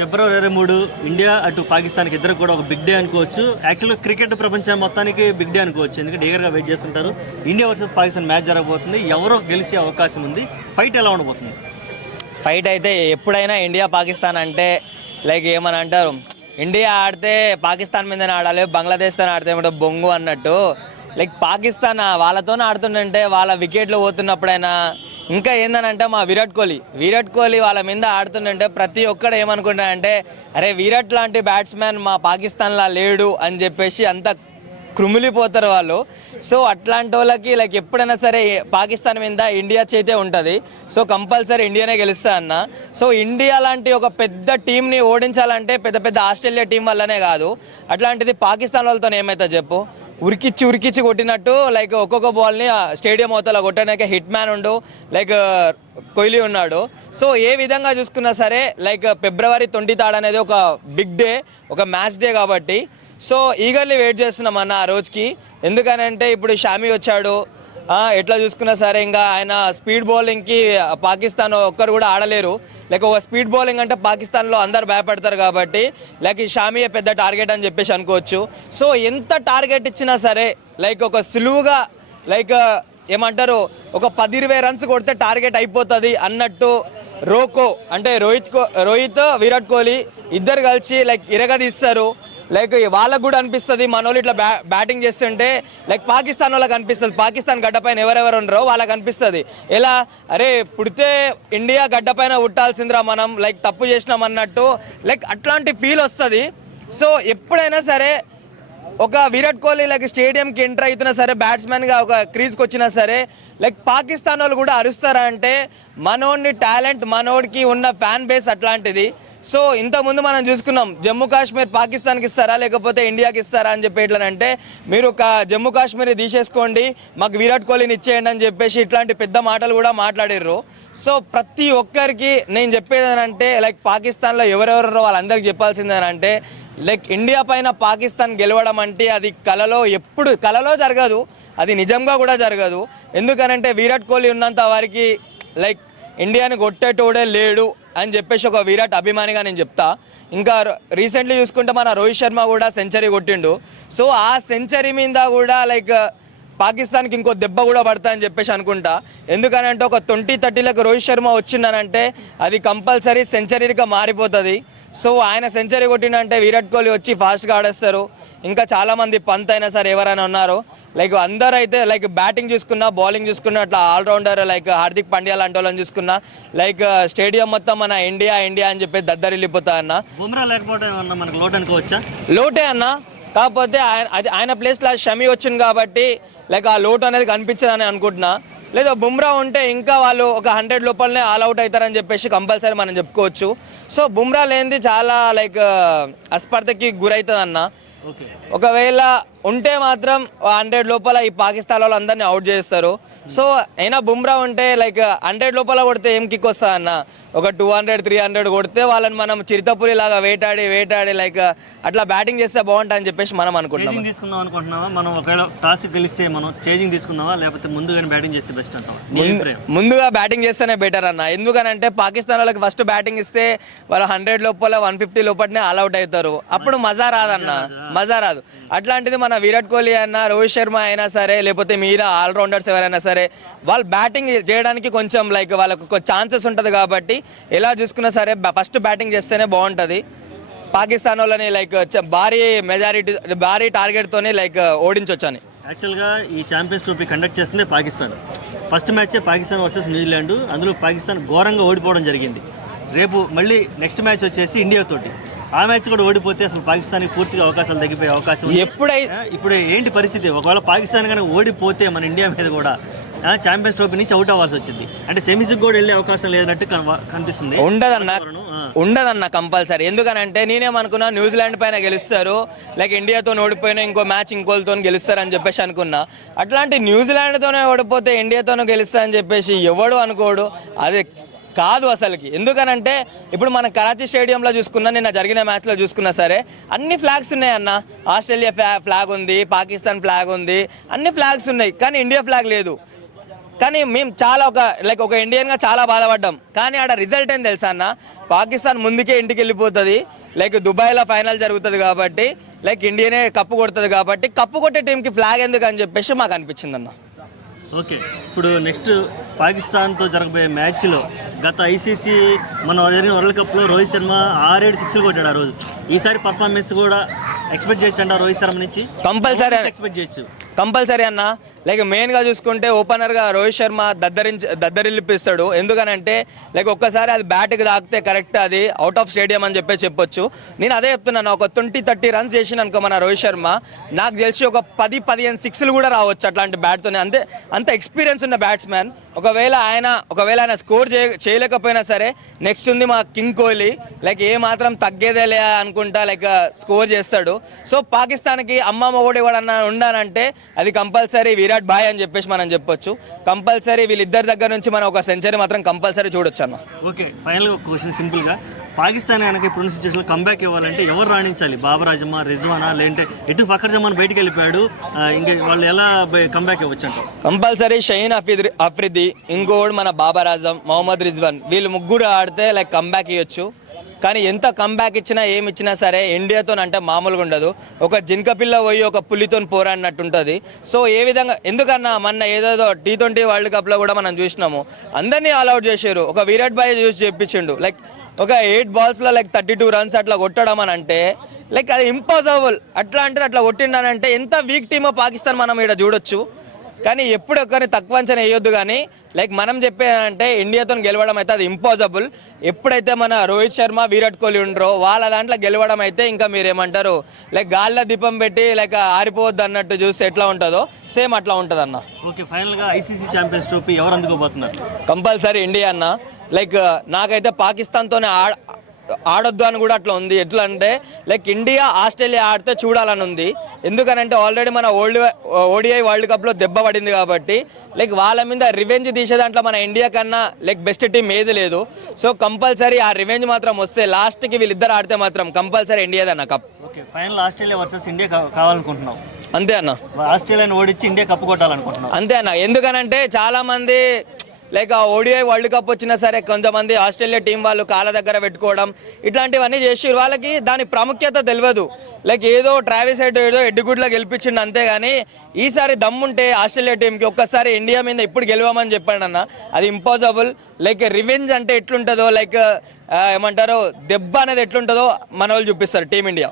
ఫిబ్రవరి 23 India అటు పాకిస్తాన్కి ఇద్దరు కూడా ఒక బిగ్ డే అనుకోవచ్చు. యాక్చువల్గా క్రికెట్ ప్రపంచం మొత్తానికి బిగ్ డే అనుకోవచ్చు, ఎందుకంటే ఈగర్గా వెయిట్ చేస్తుంటారు. ఇండియా వర్సెస్ పాకిస్తాన్ మ్యాచ్ జరగబోతుంది. ఎవరో గెలిచే అవకాశం ఉంది. ఫైట్ ఎలా ఉండబోతుంది? ఫైట్ అయితే ఎప్పుడైనా ఇండియా పాకిస్తాన్ అంటే లైక్ ఏమని అంటారు, ఇండియా ఆడితే పాకిస్తాన్ మీదనే ఆడాలి, బంగ్లాదేశ్తో ఆడితే ఏమంటే బొంగు అన్నట్టు. లైక్ పాకిస్తాన్ వాళ్ళతోనే ఆడుతుందంటే వాళ్ళ వికెట్లు పోతున్నప్పుడైనా ఇంకా ఏందనంటే మా విరాట్ కోహ్లీ వాళ్ళ మీద ఆడుతుందంటే ప్రతి ఒక్కడు ఏమనుకుంటాడంటే అరే విరాట్ లాంటి బ్యాట్స్మెన్ మా పాకిస్తాన్లో లేడు అని చెప్పేసి అంత కృమిలిపోతారు వాళ్ళు. సో అట్లాంటి వాళ్ళకి లైక్ ఎప్పుడైనా సరే పాకిస్తాన్ మీద ఇండియా చేతే ఉంటుంది. సో కంపల్సరీ ఇండియానే గెలుస్తా అన్న. సో ఇండియా లాంటి ఒక పెద్ద టీంని ఓడించాలంటే పెద్ద పెద్ద ఆస్ట్రేలియా టీం వల్లనే కాదు, అట్లాంటిది పాకిస్తాన్ వాళ్ళతో ఏమవుతుంది చెప్పు. ఉరికిచ్చి కొట్టినట్టు లైక్ ఒక్కొక్క బాల్ని స్టేడియం అవతల కొట్టడానికి హిట్ మ్యాన్ ఉండు, లైక్ కోహ్లీ ఉన్నాడు. సో ఏ విధంగా చూసుకున్నా సరే లైక్ February 23 అనేది ఒక బిగ్ డే, ఒక మ్యాచ్ డే కాబట్టి సో ఈగర్లీ వెయిట్ చేస్తున్నాం అన్న ఆ రోజుకి. ఎందుకనంటే ఇప్పుడు షామీ వచ్చాడు, ఎట్లా చూసుకున్నా సరే ఇంకా ఆయన స్పీడ్ బౌలింగ్కి పాకిస్తాన్ ఒక్కరు కూడా ఆడలేరు. లైక్ ఒక స్పీడ్ బౌలింగ్ అంటే పాకిస్తాన్లో అందరు భయపడతారు కాబట్టి లైక్ షామీయే పెద్ద టార్గెట్ అని చెప్పేసి అనుకోవచ్చు. సో ఎంత టార్గెట్ ఇచ్చినా సరే లైక్ ఒక సులువుగా లైక్ ఏమంటారు ఒక 10-20 రన్స్ కొడితే టార్గెట్ అయిపోతుంది అన్నట్టు అంటే రోహిత్ విరాట్ కోహ్లీ ఇద్దరు కలిసి లైక్ ఇరగదీస్తారు. లైక్ వాళ్ళకు కూడా అనిపిస్తుంది మన వాళ్ళు ఇట్లా బ్యాటింగ్ చేస్తుంటే లైక్ పాకిస్తాన్ వాళ్ళకి అనిపిస్తుంది, పాకిస్తాన్ గడ్డపైన ఎవరెవరు ఉన్నారో వాళ్ళకి అనిపిస్తుంది. ఎలా అరే పుడితే ఇండియా గడ్డపైన ఉట్టాల్సిందిరా మనం, లైక్ తప్పు చేసినాం అన్నట్టు లైక్ అట్లాంటి ఫీల్ వస్తుంది. సో ఎప్పుడైనా సరే ఒక విరాట్ కోహ్లీ లైక్ స్టేడియంకి ఎంటర్ అవుతున్నా సరే బ్యాట్స్మెన్గా ఒక క్రీజ్కి వచ్చినా సరే లైక్ పాకిస్తాన్ వాళ్ళు కూడా అరుస్తారా అంటే మనోడిని టాలెంట్ మనోడికి ఉన్న ఫ్యాన్ బేస్ అట్లాంటిది. సో ఇంతకుముందు మనం చూసుకున్నాం జమ్మూ కాశ్మీర్ పాకిస్తాన్కి ఇస్తారా లేకపోతే ఇండియాకి ఇస్తారా అని చెప్పి ఎట్లనంటే మీరు ఒక జమ్మూ కాశ్మీర్ తీసేసుకోండి మాకు విరాట్ కోహ్లీని ఇచ్చేయండి అని చెప్పేసి ఇట్లాంటి పెద్ద మాటలు కూడా మాట్లాడారు. సో ప్రతి ఒక్కరికి నేను చెప్పేది ఏంటంటే లైక్ పాకిస్తాన్లో ఎవరెవరో వాళ్ళందరికీ చెప్పాల్సిందేనంటే లైక్ ఇండియా పైన పాకిస్తాన్ గెలవడం అంటే అది కలలో జరగదు, అది నిజంగా కూడా జరగదు. ఎందుకనంటే విరాట్ కోహ్లీ ఉన్నంత వారికి లైక్ ఇండియాని కొట్టేటోడే లేడు అని చెప్పేసి ఒక విరాట్ అభిమానిగా నేను చెప్తా. ఇంకా రీసెంట్లీ చూసుకుంటే మన రోహిత్ శర్మ కూడా సెంచరీ కొట్టిండు. సో ఆ సెంచరీ మీద కూడా లైక్ పాకిస్తాన్కి ఇంకో దెబ్బ కూడా పడతా అని చెప్పేసి అనుకుంటా. ఎందుకనంటే ఒక 20-30లకు రోహిత్ శర్మ వచ్చిందనంటే అది కంపల్సరీ సెంచరీగా మారిపోతుంది. సో ఆయన సెంచరీ కొట్టిందంటే విరాట్ కోహ్లీ వచ్చి ఫాస్ట్గా ఆడేస్తారు. ఇంకా చాలామంది పంత్ అయినా సరే ఎవరైనా ఉన్నారు లైక్ అందరూ అయితే లైక్ బ్యాటింగ్ చూసుకున్నా బౌలింగ్ చూసుకున్నా అట్లా ఆల్రౌండర్ లైక్ హార్దిక్ పాండ్యా లాంటి వాళ్ళని చూసుకున్నా లైక్ స్టేడియం మొత్తం మన ఇండియా అని చెప్పి దద్దరిల్లిపోతా అన్న. బుమ్రా లేకపోతే మనకు లోటు అనుకోవచ్చా? లోటే అన్న, కాకపోతే ఆయన ప్లేస్లో షమీ వచ్చింది కాబట్టి లైక్ ఆ లోటు అనేది కనిపించదని అనుకుంటున్నా. లేదా బుమ్రా ఉంటే ఇంకా వాళ్ళు ఒక 100 లోపలనే ఆల్అవుట్ అవుతారని చెప్పేసి కంపల్సరీ మనం చెప్పుకోవచ్చు. సో బుమ్రా లేనిది చాలా లైక్ అస్పర్ధకి గురవుతుంది అన్న. ఒకవేళ ఉంటే మాత్రం 100 లోపల ఈ పాకిస్తాన్ వాళ్ళు అందరినీ అవుట్ చేస్తారు. సో అయినా బుమ్రా ఉంటే లైక్ 100 లోపల కొడితే ఏం కిక్ వస్తా అన్న, ఒక 200-300 కొడితే వాళ్ళని మనం చిరుతపురి లాగా వేటాడి లైక్ అట్లా బ్యాటింగ్ చేస్తే బాగుంటుంది అని చెప్పేసి మనం అనుకుంటున్నాం. తీసుకుందాం అనుకుంటున్నావా మనం? ఒకవేళ టాస్ గెలిస్తే మనం చేంజింగ్ తీసుకుందామా లేకపోతే ముందుగానే బ్యాటింగ్ చేస్తే బెస్ట్ అంటావా? ముందుగా బ్యాటింగ్ చేస్తేనే బెటర్ అన్న. ఎందుకనంటే పాకిస్తాన్ వాళ్ళకి ఫస్ట్ బ్యాటింగ్ ఇస్తే వాళ్ళు 100 లోపల 150 లోపలనే ఆల్అవుట్ అవుతారు. అప్పుడు మజా రాదు. అట్లాంటిది మన విరాట్ కోహ్లీ అయినా రోహిత్ శర్మ అయినా సరే లేకపోతే మీరా ఆల్రౌండర్స్ ఎవరైనా సరే వాళ్ళు బ్యాటింగ్ చేయడానికి కొంచెం లైక్ వాళ్ళకు ఛాన్సెస్ ఉంటుంది కాబట్టి ఎలా చూసుకున్నా సరే ఫస్ట్ బ్యాటింగ్ చేస్తేనే బాగుంటుంది. పాకిస్తాన్ వాళ్ళని లైక్ భారీ టార్గెట్తోని లైక్ ఓడించవచ్చు అని. యాక్చువల్గా ఈ ఛాంపియన్స్ ట్రోఫీ కండక్ట్ చేస్తుంది పాకిస్తాన్. ఫస్ట్ మ్యాచే పాకిస్తాన్ వర్సెస్ న్యూజిలాండ్, అందులో పాకిస్తాన్ ఘోరంగా ఓడిపోవడం జరిగింది. రేపు మళ్ళీ నెక్స్ట్ మ్యాచ్ వచ్చేసి ఇండియాతోటి. ఆ మ్యాచ్ కూడా ఓడిపోతే అసలు పాకిస్తాన్కి పూర్తిగా అవకాశాలు తగ్గిపోయే అవకాశం ఇప్పుడు ఏంటి పరిస్థితి? ఒకవేళ పాకిస్తాన్ కనుక ఓడిపోతే మన ఇండియా మీద కూడా ఛాంపియన్స్ ట్రోఫీ నుంచి అవుట్ అవ్వాల్సి వచ్చింది అంటే సెమీస్కి కూడా వెళ్ళే అవకాశం లేదన్నట్టు కనిపిస్తుంది. ఉండదన్న కంపల్సరీ. ఎందుకనంటే నేనేమనుకున్నా న్యూజిలాండ్ పైన గెలుస్తారు, లైక్ ఇండియాతో ఓడిపోయినా ఇంకో మ్యాచ్ ఇంకోళ్ళతో గెలుస్తారు అని చెప్పేసి అనుకున్నా. అట్లాంటి న్యూజిలాండ్తోనే ఓడిపోతే ఇండియాతోనూ గెలుస్తారని చెప్పేసి ఎవడు అనుకోడు, అది కాదు అసలుకి. ఎందుకనంటే ఇప్పుడు మన కరాచీ స్టేడియంలో చూసుకున్నా, నిన్న జరిగిన మ్యాచ్లో చూసుకున్నా సరే అన్ని ఫ్లాగ్స్ ఉన్నాయి అన్న. ఆస్ట్రేలియా ఫ్లాగ్ ఉంది, పాకిస్తాన్ ఫ్లాగ్ ఉంది, అన్ని ఫ్లాగ్స్ ఉన్నాయి, కానీ ఇండియా ఫ్లాగ్ లేదు. కానీ మేము చాలా ఒక ఇండియన్గా చాలా బాధపడ్డాం. కానీ ఆడ రిజల్ట్ ఏం తెలుసా అన్న, పాకిస్తాన్ ముందుకే ఇంటికి వెళ్ళిపోతుంది. దుబాయ్లో ఫైనల్ జరుగుతుంది కాబట్టి ఇండియానే కప్పు కొడుతుంది కాబట్టి కప్పు కొట్టే టీంకి ఫ్లాగ్ ఎందుకు అని చెప్పేసి మాకు అనిపించింది అన్న. ఓకే, ఇప్పుడు నెక్స్ట్ పాకిస్తాన్తో జరగబోయే మ్యాచ్లో గత ఐసీసీ మన జరిగిన వరల్డ్ కప్లో రోహిత్ శర్మ 6-7 సిక్స్లు కొట్టాడు ఆ రోజు. ఈసారి పర్ఫార్మెన్స్ కూడా ఎక్స్పెక్ట్ చేయొచ్చు అంట రోహిత్ శర్మ నుంచి? కంపల్సరీ ఎక్స్పెక్ట్ చేయొచ్చు, కంపల్సరీ అన్న. మెయిన్గా చూసుకుంటే ఓపెనర్గా రోహిత్ శర్మ దద్దరిల్లిపిస్తాడు. ఎందుకనంటే ఒక్కసారి అది బ్యాట్కి తాకితే కరెక్ట్ అది అవుట్ ఆఫ్ స్టేడియం అని చెప్పొచ్చు. నేను అదే చెప్తున్నాను, ఒక 20-30 రన్స్ చేసిన అనుకో మన రోహిత్ శర్మ, నాకు తెలిసి ఒక 10-15 సిక్స్లు కూడా రావచ్చు అట్లాంటి బ్యాట్తోనే. అంత ఎక్స్పీరియన్స్ ఉన్న బ్యాట్స్మెన్. ఒకవేళ ఆయన స్కోర్ చేయలేకపోయినా సరే నెక్స్ట్ ఉంది మా కింగ్ కోహ్లీ, ఏ మాత్రం తగ్గేదేలే అనుకుంటా స్కోర్ చేస్తాడు. సో పాకిస్తాన్కి అమ్మ మొగుడు కూడా ఉండాలంటే అది కంపల్సరీ విరాట్ భాయ్ అని చెప్పేసి మనం చెప్పొచ్చు. కంపల్సరీ వీళ్ళిద్దరి దగ్గర నుంచి మనం ఒక సెంచరీ మాత్రం కంపల్సరీ చూడొచ్చు అన్న. ఓకే, ఫైనల్గా ఒక క్వశ్చన్ సింపుల్గా, పాకిస్తాన్ కనుక ఇప్పుడున్న సిచ్యువేషన్లో కంబ్యాక్ ఇవ్వాలంటే ఎవరు రాణించాలి? బాబర్ ఆజమా, రిజ్వానా, లేదంటే ఎటు ఫఖర్ జమాన్ బయటికి వెళ్ళిపోయాడు, ఇంకా వాళ్ళు ఎలా కంబ్యాక్ ఇవ్వచ్చు అంటారు? కంపల్సరీ షహీన్ అఫ్రిది, ఇంకోడు మన బాబర్ ఆజం, మొహమ్మద్ రిజ్వాన్, వీళ్ళు ముగ్గురు ఆడితే కంబ్యాక్ ఇవ్వచ్చు. కానీ ఎంత కంబ్యాక్ ఇచ్చినా ఏమి ఇచ్చినా సరే ఇండియాతో అంటే మామూలుగా ఉండదు. ఒక జింక పిల్ల పోయి ఒక పులితో పోరాడినట్టు ఉంటుంది. సో ఏ విధంగా, ఎందుకన్నా మొన్న ఏదేదో T20 వరల్డ్ కప్లో కూడా మనం చూసినాము, అందరినీ ఆల్అౌట్ చేశారు. ఒక విరాట్ భాయ్ చూసి చెప్పించిండు ఒక 8 బాల్స్లో 32 రన్స్ అట్లా కొట్టడం అని అంటే అది ఇంపాసిబుల్. అట్లా అంటే అట్లా కొట్టిండనంటే ఎంత వీక్ టీమో పాకిస్తాన్ మనం ఇక్కడ చూడొచ్చు. కానీ ఎప్పుడు ఒకరిని తక్కువ అంచనా వేయొద్దు. కానీ మనం చెప్పేదంటే ఇండియాతో గెలవడం అయితే అది ఇంపాసిబుల్. ఎప్పుడైతే మన రోహిత్ శర్మ, విరాట్ కోహ్లీ ఉండరో వాళ్ళ దాంట్లో గెలవడం అయితే ఇంకా మీరేమంటారు గాల్లో దీపం పెట్టి ఆరిపోవద్దు అన్నట్టు చూస్తే ఎట్లా ఉంటుందో సేమ్ అట్లా ఉంటుంది అన్న. ఓకే, ఫైనల్గా ఐసీసీ ఛాంపియన్స్ ట్రోఫీ ఎవరు అందుకోబోతున్నారు? కంపల్సరీ ఇండియా అన్న. నాకైతే పాకిస్తాన్తోనే ఆడొద్దు అని కూడా అట్లా ఉంది. ఎట్లా అంటే ఇండియా ఆస్ట్రేలియా ఆడితే చూడాలని ఉంది. ఎందుకనంటే ఆల్రెడీ మన ఓడిఐ వరల్డ్ కప్లో దెబ్బ పడింది కాబట్టి వాళ్ళ మీద రివెంజ్ తీసే దాంట్లో మన ఇండియా కన్నా బెస్ట్ టీం ఏది లేదు. సో కంపల్సరీ ఆ రివెంజ్ మాత్రం వస్తే లాస్ట్కి వీళ్ళిద్దరు ఆడితే మాత్రం కంపల్సరీ ఇండియాదన్న cup. Okay, final Australia versus India కావాలనుకుంటున్నాం. అంతే అన్న, ఆస్ట్రేలియాని ఓడించి ఇండియా కప్పు కొట్టాలనుకుంటున్నాం. అంతే అన్న. ఎందుకనంటే చాలామంది ఓడిఐ వరల్డ్ కప్ వచ్చినా సరే కొంతమంది ఆస్ట్రేలియా టీం వాళ్ళు కాళ్ళ దగ్గర పెట్టుకోవడం ఇట్లాంటివన్నీ చేసి వాళ్ళకి దాని ప్రాముఖ్యత తెలియదు. ఏదో ట్రావిస్ హెడ్ ఏదో ఎడ్డుగుడ్లో గెలిపించిండు అంతేగాని ఈసారి దమ్ముంటే ఆస్ట్రేలియా టీంకి ఒక్కసారి ఇండియా మీద ఇప్పుడు గెలవమని చెప్పాడు అన్న. అది ఇంపాసిబుల్. రివెంజ్ అంటే ఎట్లుంటుందో ఏమంటారో దెబ్బ అనేది ఎట్లుంటుందో మన వాళ్ళు చూపిస్తారు టీమిండియా.